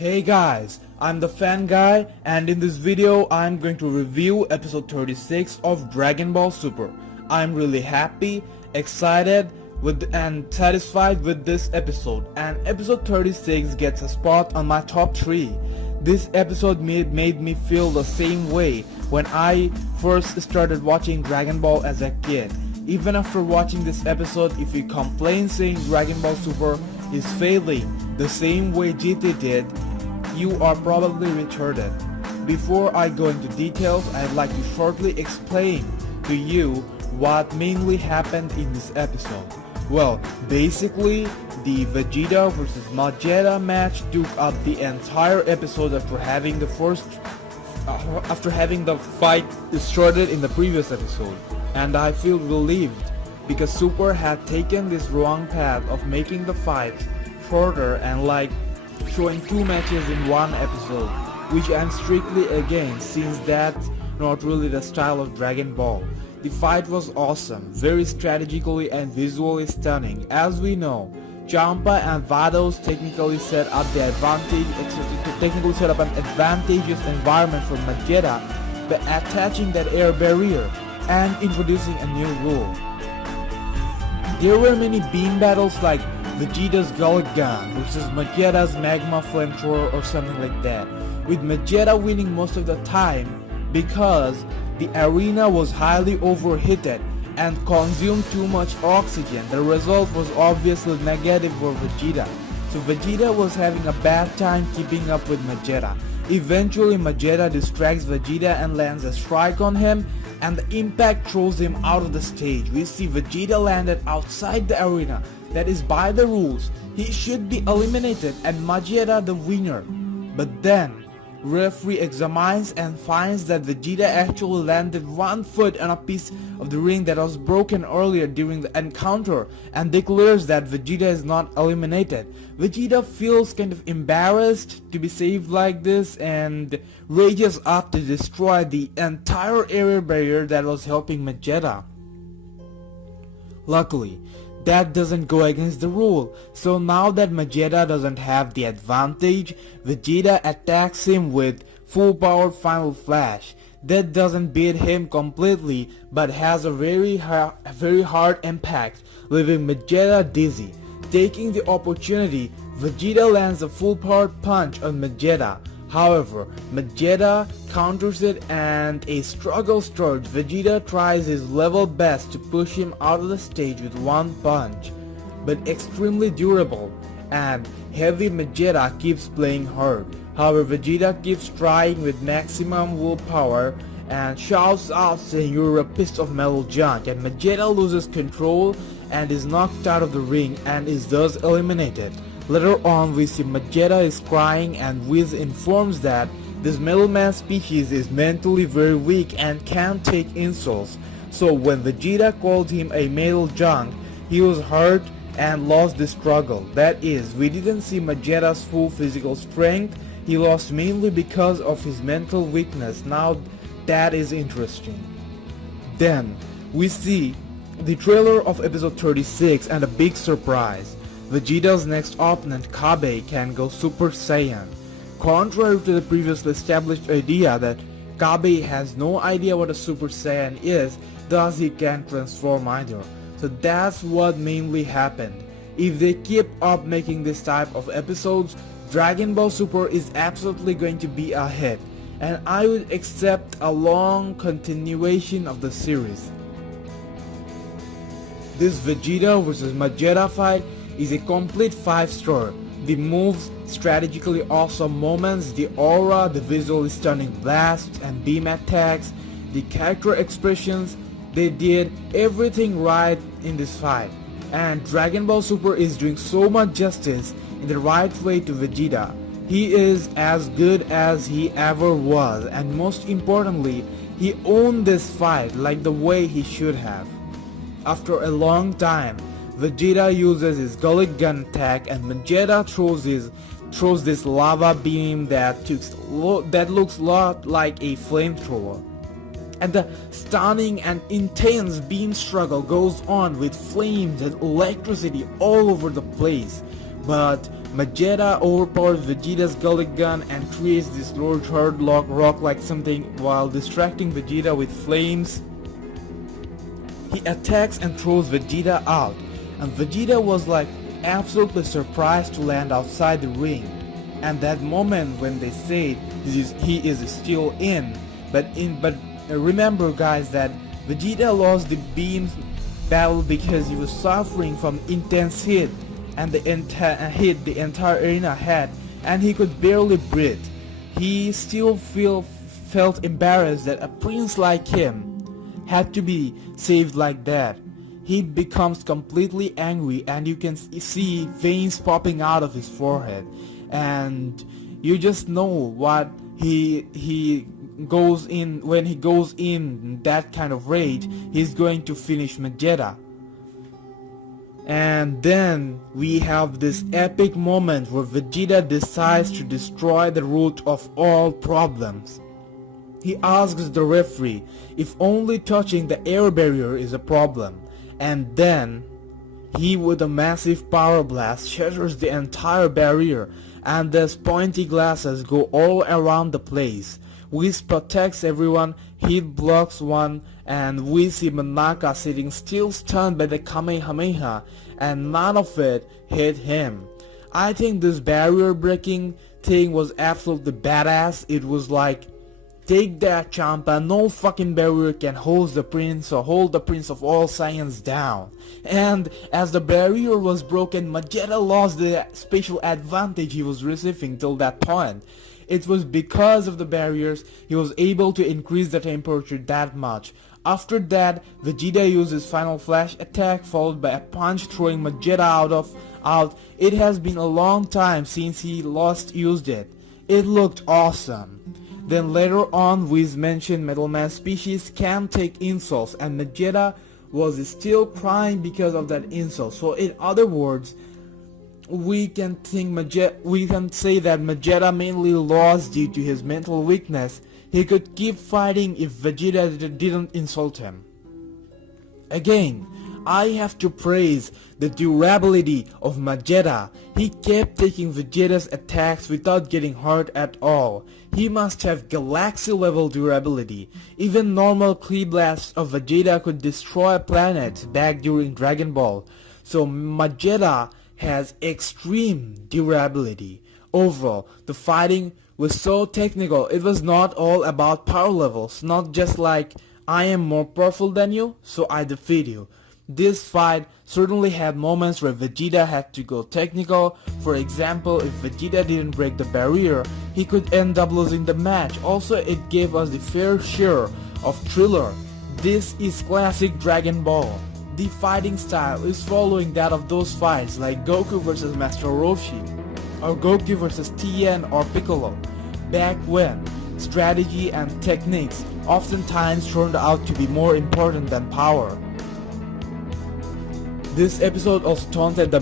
Hey guys, I'm the Fan Guy, and in this video I'm going to review episode 36 of Dragon Ball Super. I'm really happy, excited and satisfied with this episode, and episode 36 gets a spot on my top 3. This episode made me feel the same way when I first started watching Dragon Ball as a kid. Even after watching this episode, if you complain saying Dragon Ball Super is failing the same way GT did, you are probably retarded. Before I go into details, I'd like to shortly explain to you what mainly happened in this episode. Well, basically, the Vegeta versus Majeta match took up the entire episode after having the fight started in the previous episode, and I feel relieved because Super had taken this wrong path of making the fight shorter and showing 2 matches in one episode, which I'm strictly against since that's not really the style of Dragon Ball. The fight was awesome, very strategically and visually stunning. As we know, Champa and Vados technically set up an advantageous environment for Vegeta by attaching that air barrier and introducing a new rule. There were many beam battles like Vegeta's Gullet Gun versus Vegeta's Magma Flamethrower or something like that, with Vegeta winning most of the time because the arena was highly overheated and consumed too much oxygen. The result was obviously negative for Vegeta, so Vegeta was having a bad time keeping up with Vegeta. Eventually Vegeta distracts Vegeta and lands a strike on him, and the impact throws him out of the stage. We see Vegeta landed outside the arena. That is by the rules. He should be eliminated and Vegeta the winner. But then, referee examines and finds that Vegeta actually landed 1 foot on a piece of the ring that was broken earlier during the encounter and declares that Vegeta is not eliminated. Vegeta feels kind of embarrassed to be saved like this and rages up to destroy the entire area barrier that was helping Vegeta. Luckily, that doesn't go against the rule, so now that Vegeta doesn't have the advantage, Vegeta attacks him with full power Final Flash. That doesn't beat him completely but has a very hard impact, leaving Vegeta dizzy. Taking the opportunity, Vegeta lands a full power punch on Vegeta. However, Vegeta counters it and a struggle starts. Vegeta tries his level best to push him out of the stage with 1 punch, but extremely durable, and heavy Vegeta keeps playing hard. However, Vegeta keeps trying with maximum willpower and shouts out saying you're a piece of metal junk, and Vegeta loses control and is knocked out of the ring and is thus eliminated. Later on, we see Vegeta is crying and Whis informs that this Metal Man species is mentally very weak and can't take insults. So when Vegeta called him a metal junk, he was hurt and lost the struggle. That is, we didn't see Vegeta's full physical strength, he lost mainly because of his mental weakness. Now that is interesting. Then, we see the trailer of episode 36 and a big surprise. Vegeta's next opponent, Kabe, can go Super Saiyan. Contrary to the previously established idea that Kabe has no idea what a Super Saiyan is, thus he can't transform either. So that's what mainly happened. If they keep up making this type of episodes, Dragon Ball Super is absolutely going to be a hit, and I would accept a long continuation of the series. This Vegeta vs Vegeta fight is a complete 5-star. The moves, strategically awesome moments, the aura, the visually stunning blasts and beam attacks, the character expressions, they did everything right in this fight. And Dragon Ball Super is doing so much justice in the right way to Vegeta. He is as good as he ever was, and most importantly, he owned this fight like the way he should have. After a long time, Vegeta uses his Gullet Gun attack and Vegeta throws this lava beam that looks a lot like a flamethrower. And the stunning and intense beam struggle goes on with flames and electricity all over the place. but Vegeta overpowers Vegeta's Gullic gun and creates this large hard rock like something while distracting Vegeta with flames. He attacks and throws Vegeta out, and Vegeta was like absolutely surprised to land outside the ring. And that moment when they said he is still in, but remember guys that Vegeta lost the beam battle because he was suffering from intense heat, and the entire arena had, and he could barely breathe. He still felt embarrassed that a prince like him had to be saved like that. He becomes completely angry, and you can see veins popping out of his forehead, and you just know what he goes in. When he goes in that kind of rage, he's going to finish Vegeta. And then we have this epic moment where Vegeta decides to destroy the root of all problems. He asks the referee if only touching the air barrier is a problem, and then he with a massive power blast shatters the entire barrier, and these pointy glasses go all around the place. Whis protects everyone, Heat blocks one, and we see Monaka sitting still stunned by the Kamehameha, and none of it hit him. I think this barrier breaking thing was absolutely badass. It was like, take that, Champa, no fucking barrier can hold the prince of all Saiyans down. And as the barrier was broken, Vegeta lost the special advantage he was receiving till that point. It was because of the barriers he was able to increase the temperature that much. After that, Vegeta used his final flash attack followed by a punch throwing Vegeta out. It has been a long time since he last used it. It looked awesome. Then later on, Whis mentioned Metal Man species can take insults, and Vegeta was still crying because of that insult. So in other words, we can say that Vegeta mainly lost due to his mental weakness. He could keep fighting if Vegeta didn't insult him. Again, I have to praise the durability of Vegeta. He kept taking Vegeta's attacks without getting hurt at all. He must have galaxy level durability. Even normal Ki blasts of Vegeta could destroy planets back during Dragon Ball. So Vegeta has extreme durability. Overall, the fighting was so technical. It was not all about power levels, not just like I am more powerful than you, so I defeat you. This fight certainly had moments where Vegeta had to go technical. For example, if Vegeta didn't break the barrier, he could end up losing the match. Also, it gave us the fair share of thriller. This is classic Dragon Ball. The fighting style is following that of those fights like Goku vs Master Roshi, or Goku vs Tien or Piccolo. Back when, strategy and techniques oftentimes turned out to be more important than power. This episode also taunted the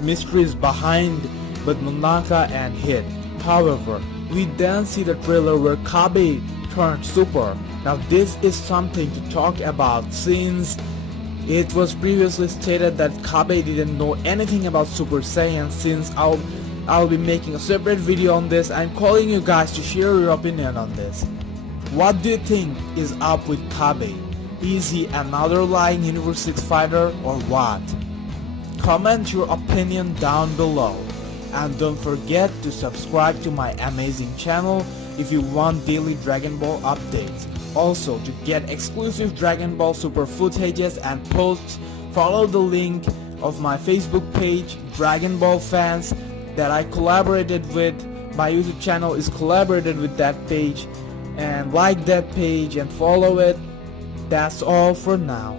mysteries behind both Monaka and Hit. However, we then see the trailer where Kabe turned super. Now this is something to talk about since it was previously stated that Kabe didn't know anything about Super Saiyan. Since I'll be making a separate video on this, I'm calling you guys to share your opinion on this. What do you think is up with Kabe? Is he another lying Universe 6 fighter or what? Comment your opinion down below. And don't forget to subscribe to my amazing channel if you want daily Dragon Ball updates. Also, to get exclusive Dragon Ball Super footages and posts, follow the link of my Facebook page, Dragon Ball Fans, that I collaborated with. My YouTube channel is collaborated with that page, and like that page and follow it. That's all for now.